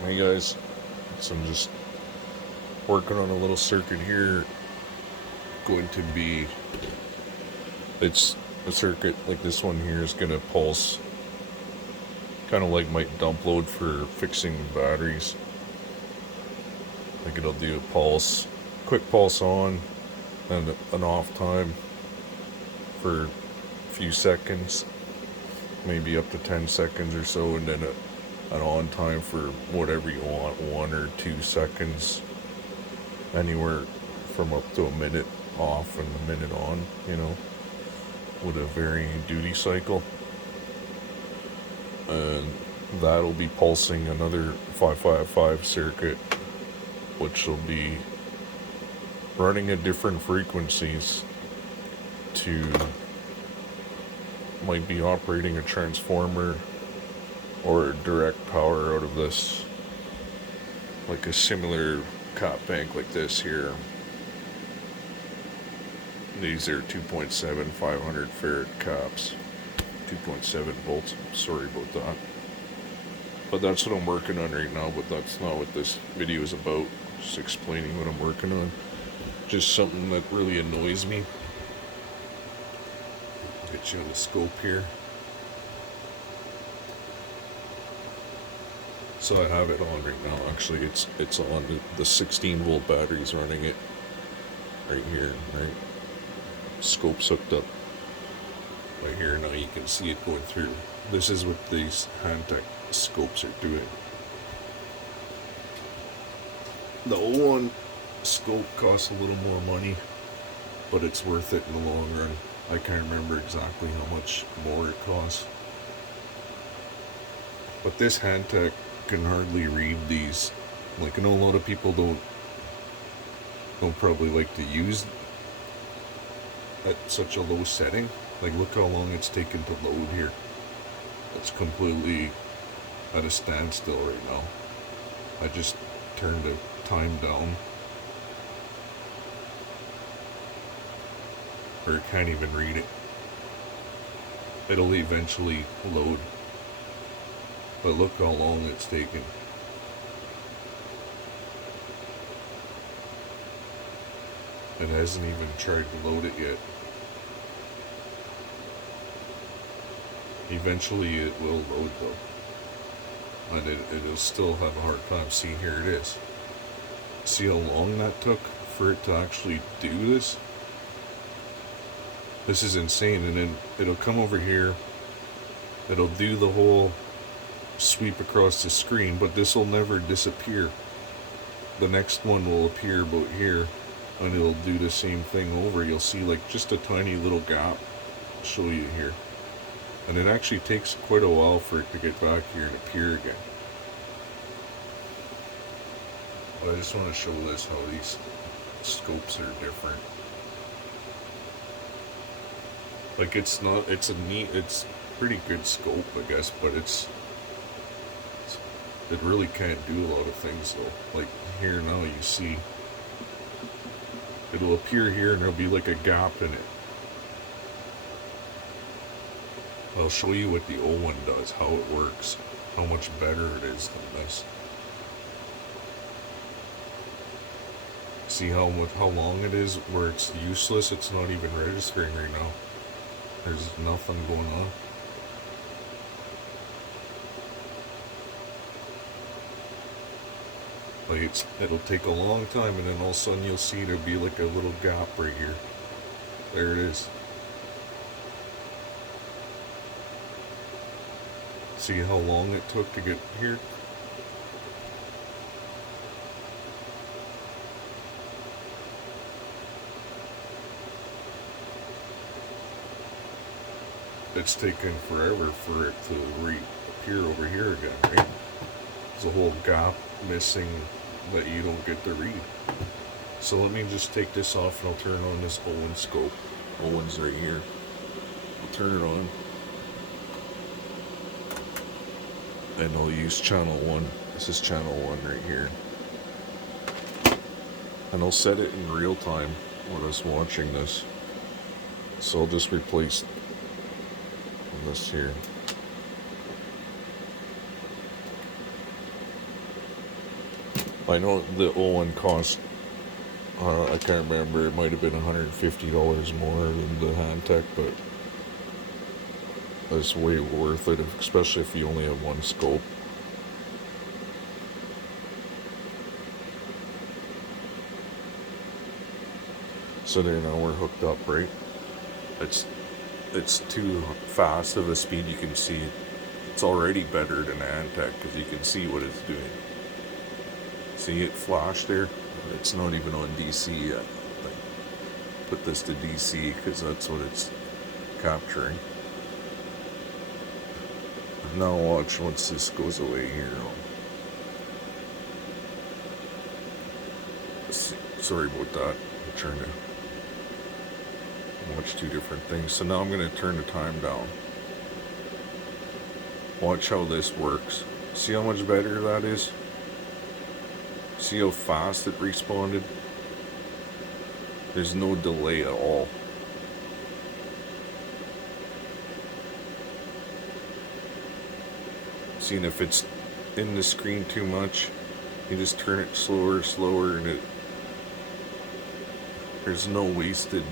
Hey guys, so I'm just working on a little circuit here. Going to be, it's a circuit like this one here is going to pulse, kind of like my dump load for fixing batteries. Like it'll do a pulse, quick pulse on, and an off time for a few seconds, maybe up to 10 seconds or so, and then an on time for whatever you want, 1 or 2 seconds, anywhere from up to a minute off and a minute on, with a varying duty cycle. And that'll be pulsing another 555 circuit, which will be running at different frequencies to, might be operating a transformer or direct power out of this, like a similar cap bank like this here. These are 2.7 500 farad caps, 2.7 volts. Sorry about that. But that's what I'm working on right now, but that's not what this video is about. Just explaining what I'm working on. Just something that really annoys me. Get you on the scope here. So I have it on right now. Actually, it's on. The 16 volt battery's running it right here, right? Scope's hooked up right here. Now you can see it going through. This is what these Hantek scopes are doing. The Owon scope costs a little more money, but it's worth it in the long run. I can't remember exactly how much more it costs. But this Hantek can hardly read these. Like, I know a lot of people don't probably like to use at such a low setting. Like, look how long it's taken to load here. It's completely at a standstill right now. I just turned the time down, or it can't even read it. It'll eventually load, but look how long it's taken. It hasn't even tried to load it yet. Eventually it will load though, and it'll still have a hard time. See, here it is. See how long that took for it to actually do this? This is insane. And then it'll come over here, it'll do the whole sweep across the screen, but this will never disappear. The next one will appear about here, and it'll do the same thing over. You'll see like just a tiny little gap. I'll show you here. And it actually takes quite a while for it to get back here and appear again. But I just want to show this, how these scopes are different. Like, it's pretty good scope, I guess, but it really can't do a lot of things though. Like here now you see, it'll appear here and there'll be like a gap in it. I'll show you what the Owon does, how it works, how much better it is than this. See how long it is where it's useless? It's not even registering right now. There's nothing going on. Like, it'll take a long time, and then all of a sudden you'll see there'll be like a little gap right here. There it is. See how long it took to get here? It's taken forever for it to reappear over here again, right? There's a whole gap missing that you don't get to read. So let me just take this off and I'll turn on this Owon scope. Owon's right here. I'll turn it on. And I'll use channel 1. This is channel 1 right here. And I'll set it in real time when I was watching this. So I'll just replace this here. I know the Owon cost, I can't remember, it might have been $150 more than the Hantek, but it's way worth it, especially if you only have one scope. So there, now we're hooked up, right? It's too fast of a speed. You can see it's already better than Hantek because you can see what it's doing. See it flash there? It's not even on DC yet. Like, put this to DC because that's what it's capturing. Now watch once this goes away here. Sorry about that. I'm trying to watch two different things. So now I'm going to turn the time down. Watch how this works. See how much better that is? See how fast it responded? There's no delay at all. Seeing if it's in the screen too much, you just turn it slower, and there's no wasted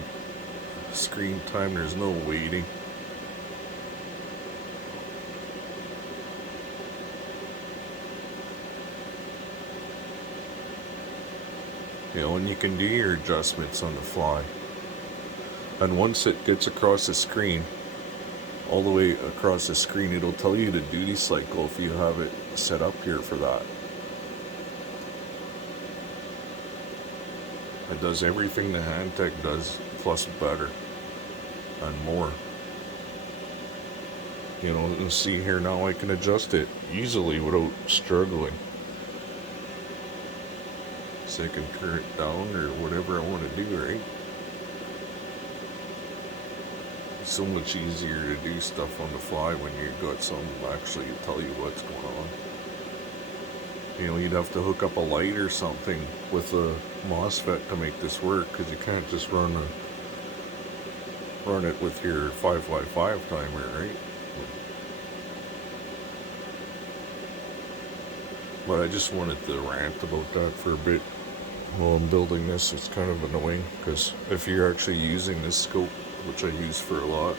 screen time, there's no waiting. You know, and you can do your adjustments on the fly. And once it gets across the screen, all the way across the screen, it'll tell you the duty cycle if you have it set up here for that. It does everything the Hantek does, plus better and more. You know, and see here now I can adjust it easily without struggling. So I can turn it down or whatever I want to do, right? It's so much easier to do stuff on the fly when you've got something to actually tell you what's going on. You know, you'd have to hook up a light or something with a MOSFET to make this work, because you can't just run it with your 5x5 timer, right? But I just wanted to rant about that for a bit while I'm building this. It's kind of annoying, because if you're actually using this scope, which I use for a lot,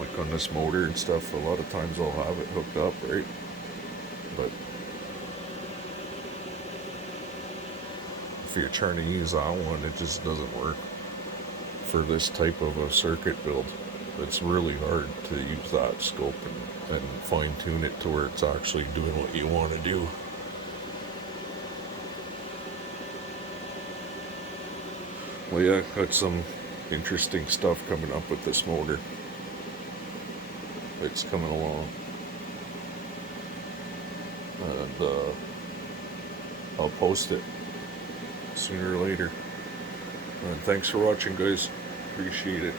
like on this motor and stuff, a lot of times I'll have it hooked up, right? But if you're trying to use that one, it just doesn't work for this type of a circuit build. It's really hard to use that scope and fine tune it to where it's actually doing what you want to do. Well, yeah, got some interesting stuff coming up with this motor. It's coming along. And I'll post it sooner or later. And thanks for watching, guys. Appreciate it.